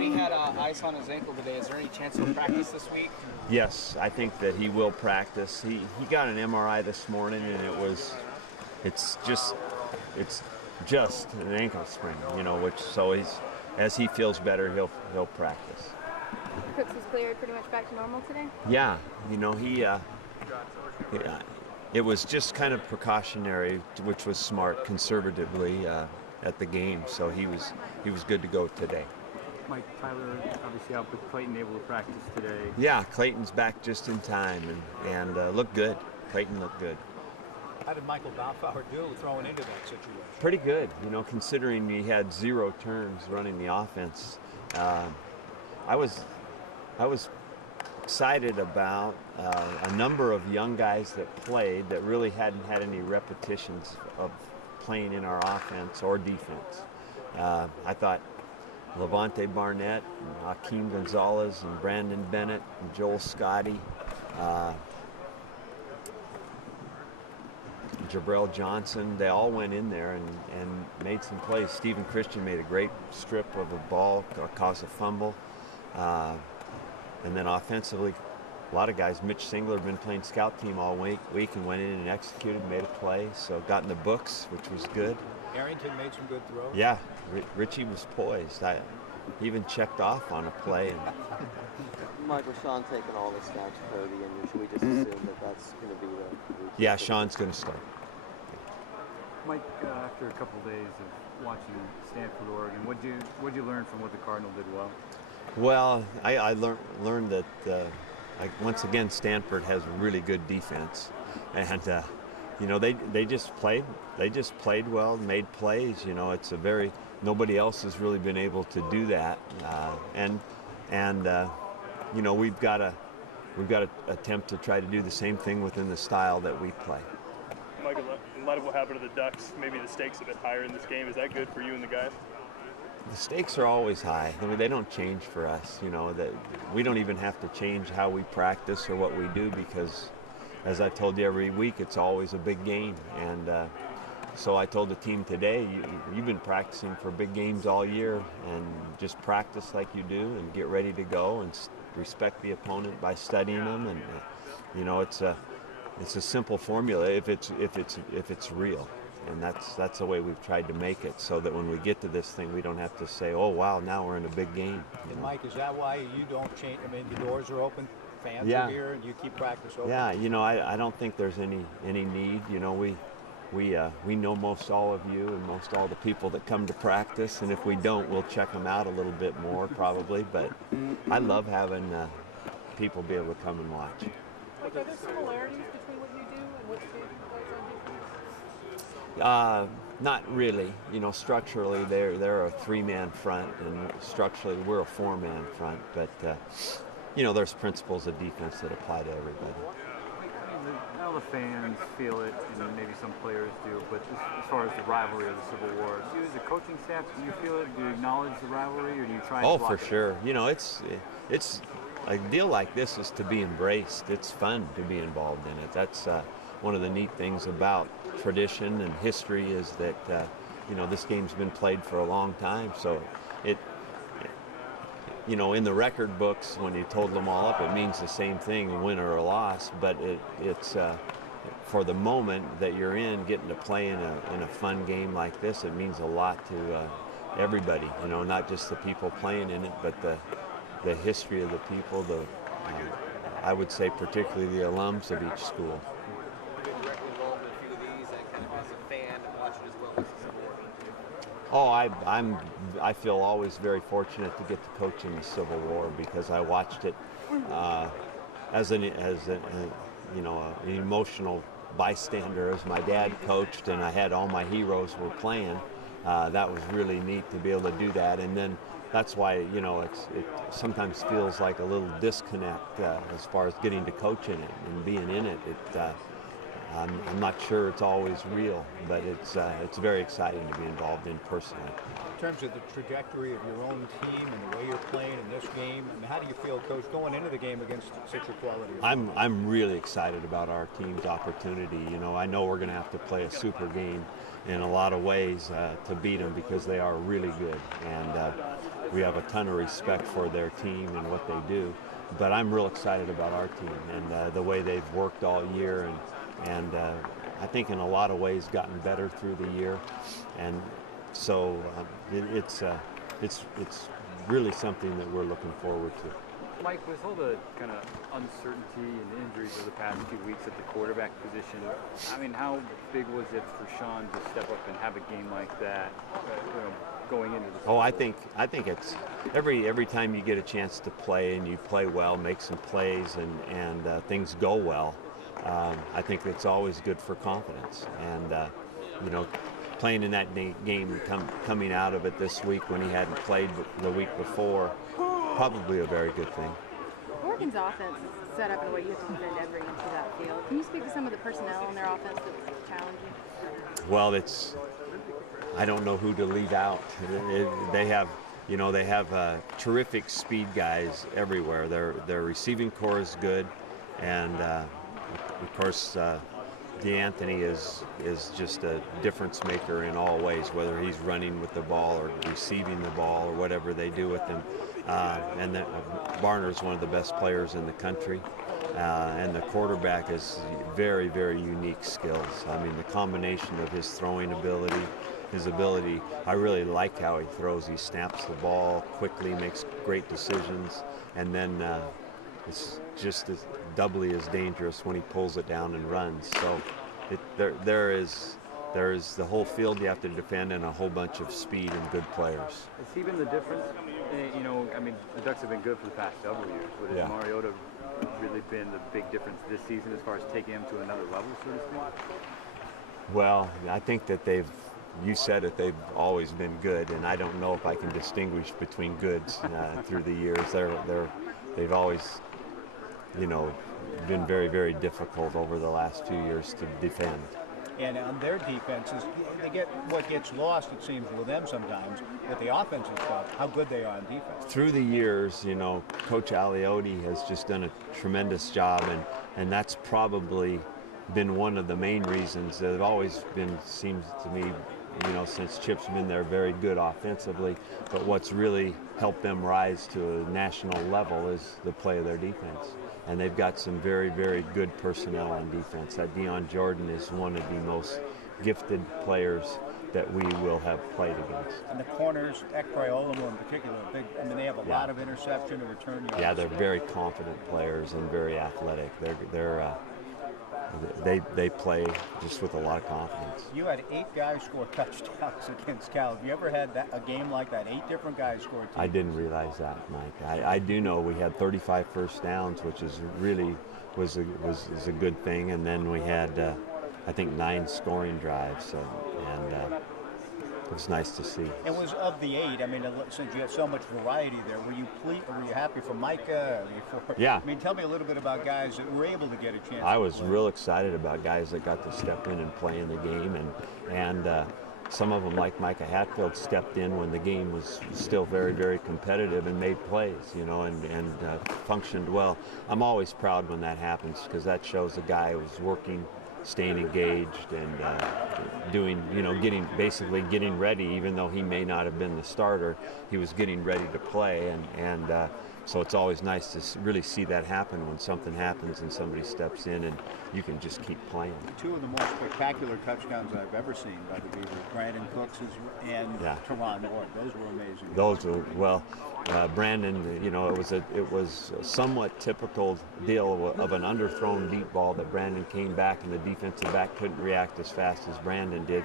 Tony had ice on his ankle today. Is there any chance he'll practice this week? Yes, I think that he will practice. He got an MRI this morning, and it's just an ankle sprain, as he feels better, he'll practice. Cooks was cleared pretty much back to normal today? Yeah, it was just kind of precautionary, which was smart, conservatively at the game. So he was good to go today. Mike, Tyler obviously out with Clayton, able to practice today. Yeah, Clayton's back just in time and looked good. Clayton looked good. How did Michael Balfour do throwing into that situation? Pretty good, considering he had 0 turns running the offense. I was excited about a number of young guys that played that really hadn't had any repetitions of playing in our offense or defense. I thought Levante Barnett, and Hakeem Gonzalez, and Brandon Bennett, and Joel Scotty, Jabril Johnson, they all went in there and made some plays. Stephen Christian made a great strip of a ball, caused a fumble. And then offensively, a lot of guys. Mitch Singler had been playing scout team all week and went in and executed, made a play. So got in the books, which was good. Arrington made some good throws. Yeah, Richie was poised. He even checked off on a play. Michael, Sean taking all the snaps, Cody, and should we just assume that that's going to be the... Yeah, Sean's going to start. Mike, after a couple of days of watching Stanford, Oregon, what'd you learn from what the Cardinal did well? Well, I learned that once again Stanford has really good defense, and they just played well, made plays. It's nobody else has really been able to do that, we've got to attempt to try to do the same thing within the style that we play. Michael, in light of what happened to the Ducks, maybe the stakes a bit higher in this game. Is that good for you and the guys? The stakes are always high. They don't change for us. That we don't even have to change how we practice or what we do because, as I've told you every week, it's always a big game. And so I told the team today, you've been practicing for big games all year, and just practice like you do and get ready to go and respect the opponent by studying them. And it's a simple formula if it's real. And that's the way we've tried to make it, so that when we get to this thing, we don't have to say, "Oh wow, now we're in a big game." And Mike, is that why you don't change? I mean, the doors are open, fans are here, and you keep practice open. Yeah, I don't think there's any need. We know most all of you and most all the people that come to practice, and if we don't, we'll check them out a little bit more probably. But I love having people be able to come and watch. Are there similarities between what you do and what Stanford does on defense? Not really. Structurally, they're a 3-man front, and structurally, we're a 4-man front. But there's principles of defense that apply to everybody. How the fans feel it, and maybe some players do, but as far as the rivalry of the Civil War, do you as a coaching staff, do you feel it? Do you acknowledge the rivalry, or do you try? Oh, for sure. It's a deal like this is to be embraced. It's fun to be involved in it. That's one of the neat things about tradition and history is that this game's been played for a long time. So in the record books, when you total them all up, it means the same thing, a win or a loss. But it's for the moment that you're in, getting to play in a fun game like this, it means a lot to everybody. Not just the people playing in it, but the history of the people. I would say particularly the alums of each school. Oh, I feel always very fortunate to get to coach in the Civil War because I watched it as an emotional bystander as my dad coached, and I had all my heroes were playing. That was really neat to be able to do that, and then that's why it sometimes feels like a little disconnect as far as getting to coach in it and being in it. I'm not sure it's always real, but it's very exciting to be involved in personally. In terms of the trajectory of your own team and the way you're playing in this game, and how do you feel, Coach, going into the game against such a quality? I'm really excited about our team's opportunity. I know we're going to have to play a super game in a lot of ways to beat them because they are really good. And we have a ton of respect for their team and what they do. But I'm real excited about our team and the way they've worked all year, and I think in a lot of ways gotten better through the year, and so it's really something that we're looking forward to. Mike, with all the kind of uncertainty and injuries over the past few weeks at the quarterback position, I mean, how big was it for Sean to step up and have a game like that, going into the season? Oh, I think it's every time you get a chance to play and you play well, make some plays, and things go well. I think it's always good for confidence, and playing in that game, coming out of it this week when he hadn't played the week before, probably a very good thing. Oregon's offense is set up in a way you have to defend every inch of that field. Can you speak to some of the personnel in their offense that's challenging? Well, I don't know who to leave out. They have terrific speed guys everywhere. Their receiving core is good, and of course DeAnthony is just a difference maker in all ways, whether he's running with the ball or receiving the ball or whatever they do with him. And Barner's one of the best players in the country, and the quarterback has very, very unique skills. I mean, the combination of his throwing ability, his ability, I really like how he throws. He snaps the ball quickly, makes great decisions, and then it's just doubly as dangerous when he pulls it down and runs. So there is the whole field you have to defend, and a whole bunch of speed and good players. Has he been the difference? I mean, the Ducks have been good for the past several years, but has Mariota really been the big difference this season as far as taking him to another level, so to speak? Well, I think that you said it, they've always been good, and I don't know if I can distinguish between goods through the years. They've always, been very, very difficult over the last few years to defend. And on their defenses, they get what gets lost, it seems, with them sometimes, with the offensive stuff, how good they are on defense. Through the years, Coach Aliotti has just done a tremendous job, and that's probably been one of the main reasons. They've always been, seems to me, since Chip's been there, very good offensively, but what's really helped them rise to a national level is the play of their defense. And they've got some very, very good personnel on defense. That Dion Jordan is one of the most gifted players that we will have played against. And the corners, Ekpriola in particular, they have a lot of interception and return yards. Yeah, they're very confident players and very athletic. They play just with a lot of confidence. You had 8 guys score touchdowns against Cal. Have you ever had a game like that? 8 different guys scored. I didn't realize that, Mike. I do know we had 35 first downs, which is really was a good thing, and then we had I think 9 scoring drives, and it was nice to see. It was of the 8. I mean, since you have so much variety there, were you happy for Micah? Yeah. I mean, tell me a little bit about guys that were able to get a chance. I was real excited about guys that got to step in and play in the game, and some of them, like Micah Hatfield, stepped in when the game was still very, very competitive and made plays, and functioned well. I'm always proud when that happens, because that shows a guy who's working, staying engaged, and getting ready. Even though he may not have been the starter, he was getting ready to play, and so it's always nice to really see that happen when something happens and somebody steps in and you can just keep playing. 2 of the most spectacular touchdowns I've ever seen by the Beavers, Brandon Cooks and Teron Ward. Those were amazing. Those were, Brandon, it was a somewhat typical deal of an underthrown deep ball that Brandon came back and the defensive back couldn't react as fast as Brandon did.